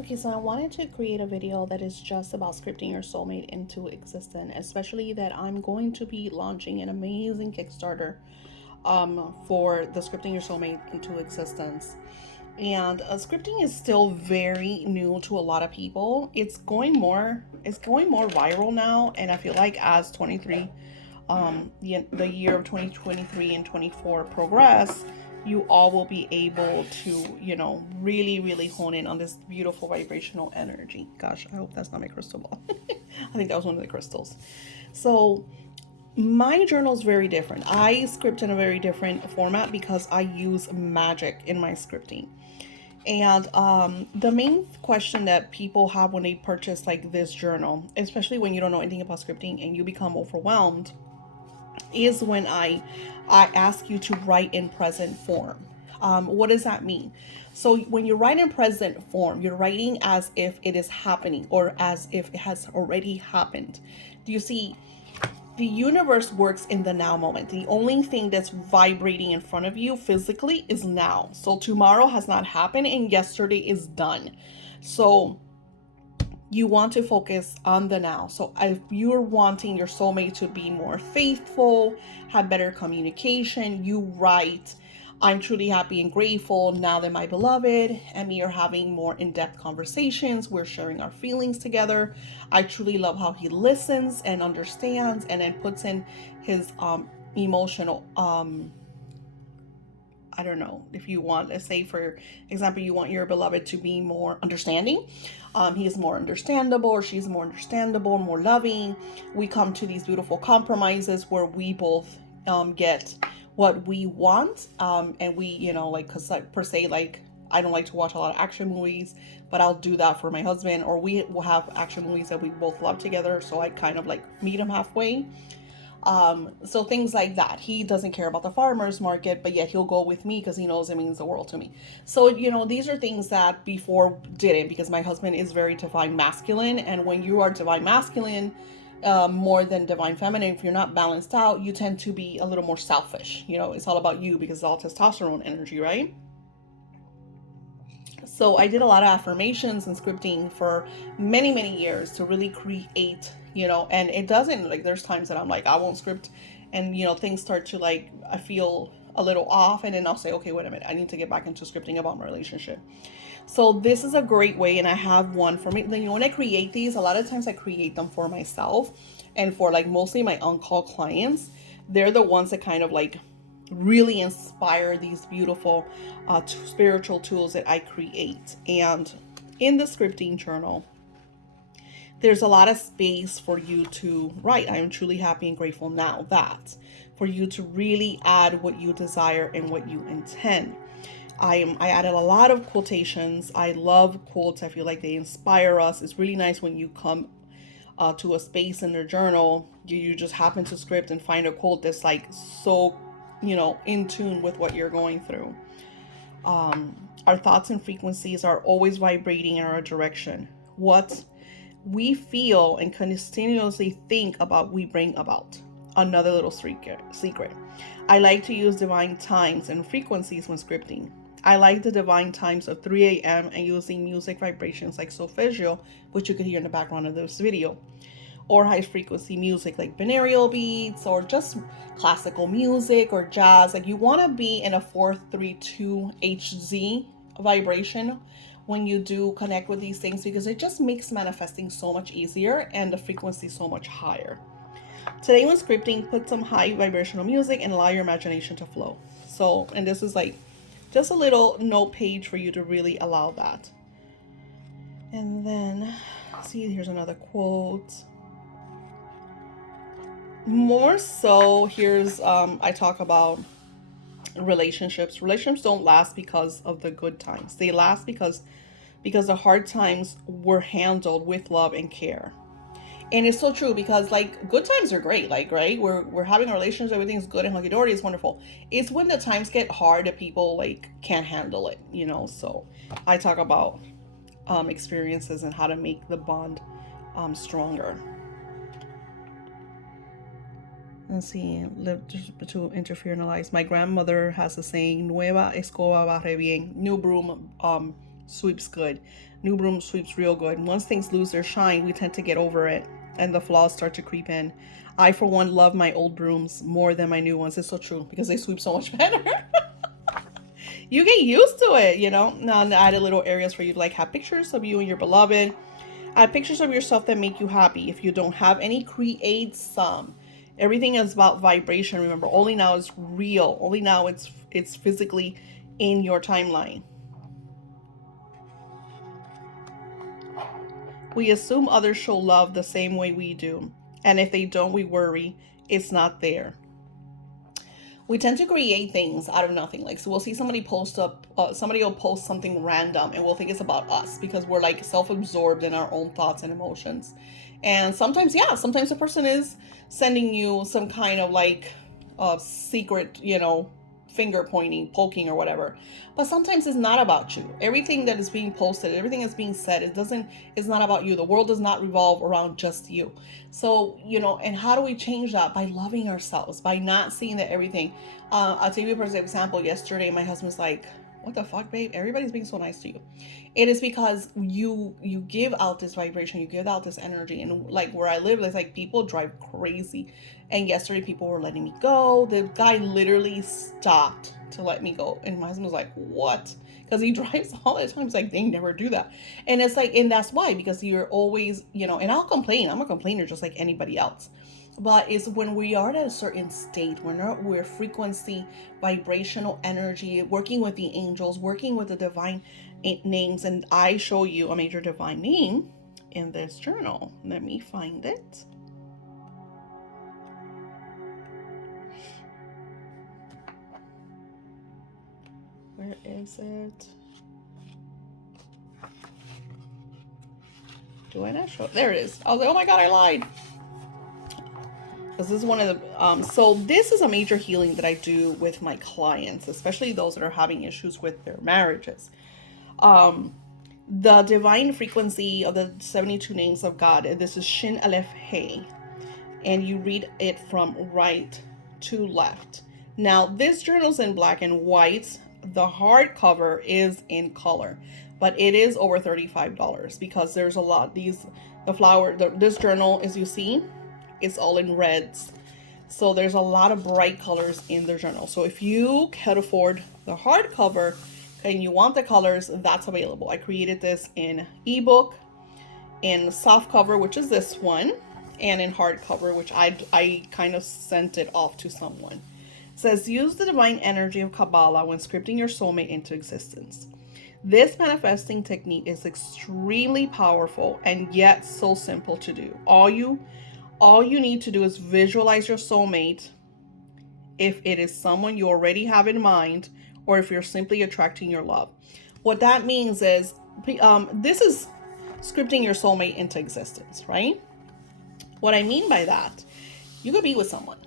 Okay, so I wanted to create a video that is just about scripting your soulmate into existence, especially that I'm going to be launching an amazing Kickstarter for the scripting your soulmate into existence. And scripting is still very new to a lot of people. It's going more viral now, and I feel like as 23 the year of 2023 and 24 progress, you all will be able to, really, really hone in on this beautiful vibrational energy. Gosh, I hope that's not my crystal ball. I think that was one of the crystals. So, my journal is very different. I script in a very different format because I use magic in my scripting. And the main question that people have when they purchase like this journal, especially when you don't know anything about scripting and you become overwhelmed, is when I ask you to write in present form. What does that mean? So when you write in present form, you're writing as if it is happening or as if it has already happened. Do you see? The universe works in the now moment. The only thing that's vibrating in front of you physically is now. So tomorrow has not happened and yesterday is done. So you want to focus on the now. So if you're wanting your soulmate to be more faithful, have better communication, you write, I'm truly happy and grateful now that my beloved and me are having more in-depth conversations. We're sharing our feelings together. I truly love how he listens and understands and then puts in his emotional I don't know if you want, let's say for example, you want your beloved to be more understanding. He is more understandable or she's more understandable, more loving. We come to these beautiful compromises where we both get what we want. And we, like, cause like per se, like I don't like to watch a lot of action movies, but I'll do that for my husband. Or we will have action movies that we both love together. So I kind of like meet him halfway. So things like that. He doesn't care about the farmers market, but yet he'll go with me because he knows it means the world to me. So, these are things that before didn't, because my husband is very divine masculine. And when you are divine masculine, more than divine feminine, if you're not balanced out, you tend to be a little more selfish. It's all about you because it's all testosterone energy, right? So I did a lot of affirmations and scripting for many, many years to really create, and it doesn't, like, there's times that I'm like, I won't script, and things start to, like, I feel a little off, and then I'll say, okay, wait a minute, I need to get back into scripting about my relationship. So this is a great way, and I have one for me. When I create these, a lot of times I create them for myself and for, like, mostly my on-call clients. They're the ones that kind of like really inspire these beautiful spiritual tools that I create. And in the scripting journal, there's a lot of space for you to write, I am truly happy and grateful now that, for you to really add what you desire and what you intend. I added a lot of quotations. I love quotes. I feel like they inspire us. It's really nice when you come to a space in their journal, you just happen to script and find a quote that's like so, in tune with what you're going through. Our thoughts and frequencies are always vibrating in our direction. What we feel and continuously think about, we bring about. Another little secret. I like to use divine times and frequencies when scripting. I like the divine times of 3 a.m. and using music vibrations like solfeggio, which you could hear in the background of this video, or high frequency music like binaural beats or just classical music or jazz. Like, you want to be in a 432 HZ vibration when you do connect with these things, because it just makes manifesting so much easier and the frequency so much higher. Today when scripting, put some high vibrational music and allow your imagination to flow. So, and this is like just a little note page for you to really allow that. And then, see, here's another quote. More so, here's I talk about relationships don't last because of the good times. They last because the hard times were handled with love and care. And it's so true, because like good times are great, like, right, we're having a relationship, everything's good and hunky-dory, it's wonderful. It's when the times get hard that people like can't handle it, so I talk about experiences and how to make the bond stronger. Let's see, live to interfere in lives. My grandmother has a saying, nueva escoba barre bien. New broom sweeps good. New broom sweeps real good. Once things lose their shine, we tend to get over it and the flaws start to creep in. I, for one, love my old brooms more than my new ones. It's so true because they sweep so much better. You get used to it, you know. Now, add a little areas for you to like have pictures of you and your beloved. Add pictures of yourself that make you happy. If you don't have any, create some. Everything is about vibration. Remember, only now is real. Only now it's physically in your timeline. We assume others show love the same way we do. And if they don't, we worry it's not there. We tend to create things out of nothing. Like, so we'll see somebody post up, somebody will post something random and we'll think it's about us because we're like self-absorbed in our own thoughts and emotions. And sometimes, yeah, sometimes a person is sending you some kind of like secret, finger pointing, poking, or whatever. But sometimes it's not about you. Everything that is being posted, everything that's being said, it's not about you. The world does not revolve around just you. So, and how do we change that? By loving ourselves, by not seeing that everything. I'll take you for example. Yesterday, my husband's like, what the fuck, babe? Everybody's being so nice to you. It is because you give out this vibration, you give out this energy. And like where I live, it's like people drive crazy. And yesterday people were letting me go. The guy literally stopped to let me go. And my husband was like, what? Because he drives all the time. It's like, they never do that. And it's like, and that's why, because you're always, and I'll complain. I'm a complainer just like anybody else. But it's when we are at a certain state, we're frequency, vibrational energy, working with the angels, working with the divine names. And I show you a major divine name in this journal. Let me find it. Where is it? Do I not show it? There it is. I was like, oh my God, I lied. Because this is one of the, so this is a major healing that I do with my clients, especially those that are having issues with their marriages. The divine frequency of the 72 names of God, this is Shin Aleph He, and you read it from right to left. Now, this journal's in black and white. The hardcover is in color, but it is over $35 because there's a lot. This journal, as you see, it's all in reds. So there's a lot of bright colors in the journal. So if you can afford the hardcover and you want the colors, that's available. I created this in ebook, in soft cover, which is this one, and in hardcover, which I kind of sent it off to someone. It says, use the divine energy of Kabbalah when scripting your soulmate into existence. This manifesting technique is extremely powerful and yet so simple to do. All you need to do is visualize your soulmate, if it is someone you already have in mind, or if you're simply attracting your love. What that means is, this is scripting your soulmate into existence, right? What I mean by that, you could be with someone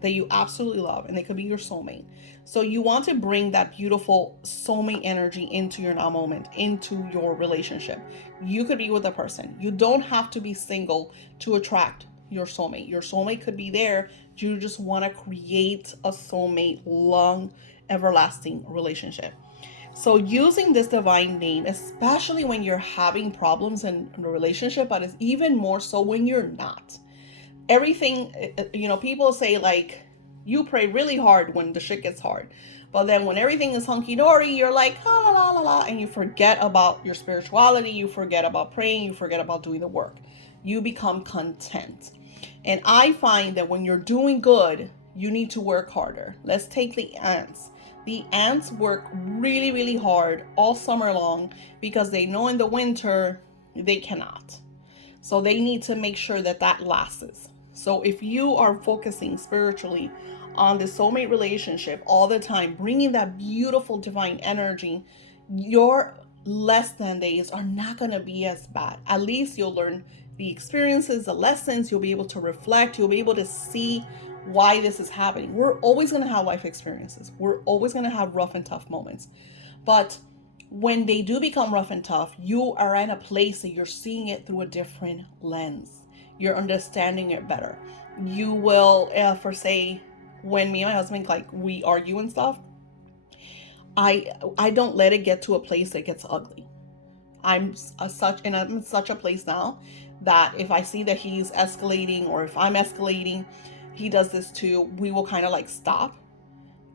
that you absolutely love, and they could be your soulmate. So you want to bring that beautiful soulmate energy into your now moment, into your relationship. You could be with a person. You don't have to be single to attract your soulmate. Your soulmate could be there. You just want to create a soulmate, long, everlasting relationship. So using this divine name, especially when you're having problems in a relationship, but it's even more so when you're not. Everything, people say like, you pray really hard when the shit gets hard. But then when everything is hunky-dory, you're like, la la la la, and you forget about your spirituality, you forget about praying, you forget about doing the work. You become content. And I find that when you're doing good, you need to work harder. Let's take the ants. The ants work really, really hard all summer long because they know in the winter they cannot. So they need to make sure that lasts. So if you are focusing spiritually on the soulmate relationship all the time, bringing that beautiful divine energy, your less than days are not going to be as bad. At least you'll learn the experiences, the lessons, you'll be able to reflect, you'll be able to see why this is happening. We're always going to have life experiences. We're always going to have rough and tough moments. But when they do become rough and tough, you are in a place that you're seeing it through a different lens. You're understanding it better. You will, for say, when me and my husband, like, we argue and stuff, I don't let it get to a place that gets ugly. I'm in such a place now that if I see that he's escalating or if I'm escalating, he does this too. We will kind of like stop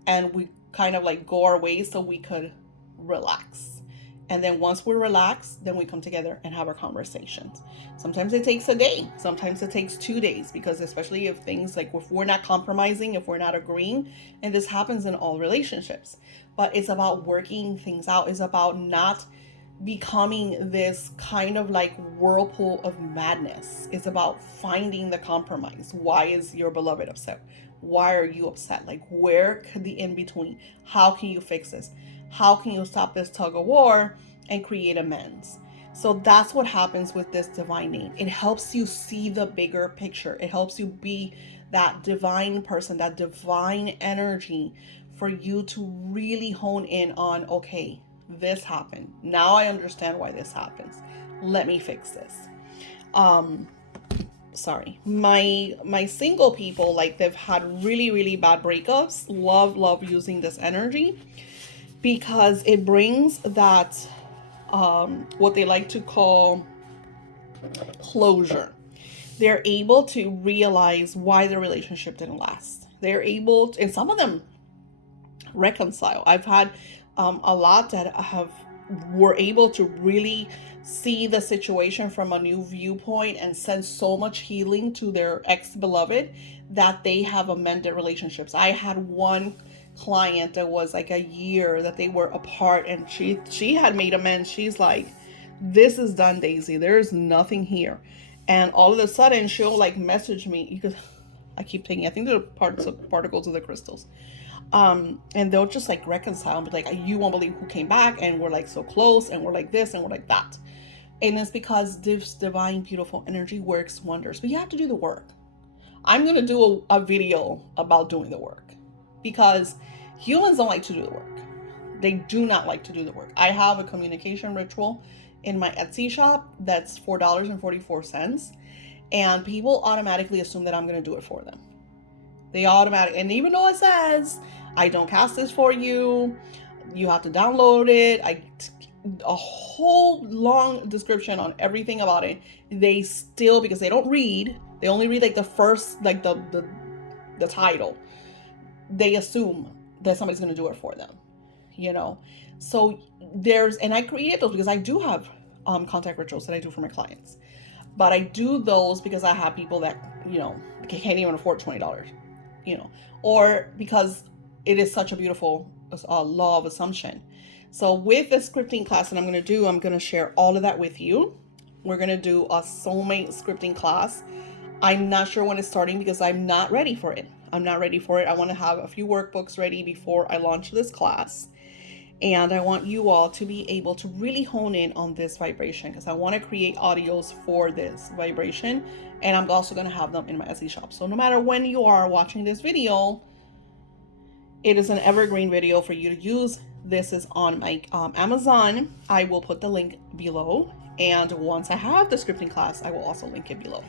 and we kind of like go our way so we could relax. And then once we're relaxed, then we come together and have our conversations. Sometimes it takes a day, sometimes it takes 2 days, because especially if things like if we're not compromising, if we're not agreeing, and this happens in all relationships. But it's about working things out. It's about not becoming this kind of like whirlpool of madness. It's about finding the compromise. Why is your beloved upset? Why are you upset? Like, where could the in between? How can you fix this? How can you stop this tug of war and create amends? So that's what happens with this divine name. It helps you see the bigger picture. It helps you be that divine person, that divine energy, for you to really hone in on, okay, this happened. Now I understand why this happens. Let me fix this. Sorry. My single people, like they've had really bad breakups, love using this energy, because it brings that what they like to call closure. They're able to realize why the relationship didn't last. They're able to, and some of them reconcile. I've had a lot that were able to really see the situation from a new viewpoint and send so much healing to their ex-beloved that they have amended relationships. I had one client that was like a year that they were apart, and she had made amends. She's like, this is done, Daisy, there's nothing here. And all of a sudden she'll like message me, because I keep taking, I think they're particles of the crystals, and they'll just like reconcile and be like, you won't believe who came back, and we're like so close, and we're like this, and we're like that. And it's because this divine beautiful energy works wonders, but you have to do the work. I'm going to do a video about doing the work, because humans don't like to do the work. They do not like to do the work. I have a communication ritual in my Etsy shop that's $4.44, and people automatically assume that I'm going to do it for them. They automatically, and even though it says I don't cast this for you, you have to download it, a whole long description on everything about it, they still, because they don't read, they only read like the first, like the title, they assume that somebody's going to do it for them, you know. So and I created those because I do have contact rituals that I do for my clients, but I do those because I have people that, you know, can't even afford $20, you know, or because it is such a beautiful law of assumption. So with the scripting class that I'm going to share all of that with you. We're going to do a soulmate scripting class. I'm not sure when it's starting because I'm not ready for it. I want to have a few workbooks ready before I launch this class. And I want you all to be able to really hone in on this vibration, because I want to create audios for this vibration. And I'm also going to have them in my Etsy shop. So no matter when you are watching this video, it is an evergreen video for you to use. This is on my Amazon. I will put the link below. And once I have the scripting class, I will also link it below.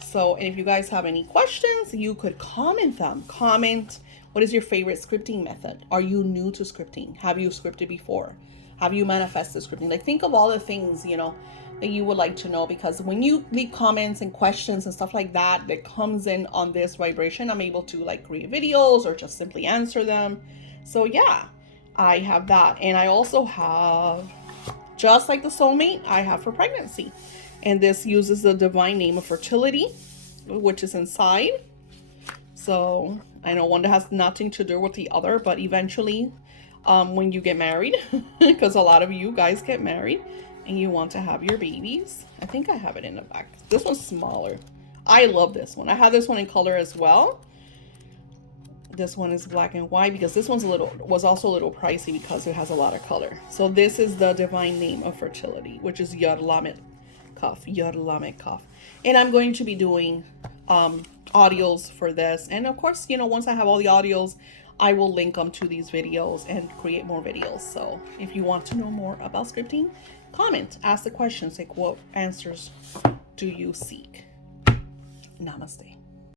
So, and if you guys have any questions, you could comment them. Comment, what is your favorite scripting method? Are you new to scripting? Have you scripted before? Have you manifested scripting? Like, think of all the things, you know, that you would like to know, because when you leave comments and questions and stuff like that, that comes in on this vibration, I'm able to like create videos or just simply answer them. So yeah, I have that. And I also have, just like the soulmate, I have for pregnancy. And this uses the divine name of fertility, which is inside. So I know one that has nothing to do with the other, but eventually when you get married, because a lot of you guys get married and you want to have your babies. I think I have it in the back. This one's smaller. I love this one. I have this one in color as well. This one is black and white because this one's was also a little pricey because it has a lot of color. So this is the divine name of fertility, which is Yod Lamed Kaf. And I'm going to be doing audios for this. And of course, you know, once I have all the audios, I will link them to these videos and create more videos. So if you want to know more about scripting, comment, ask the questions, like what answers do you seek? Namaste.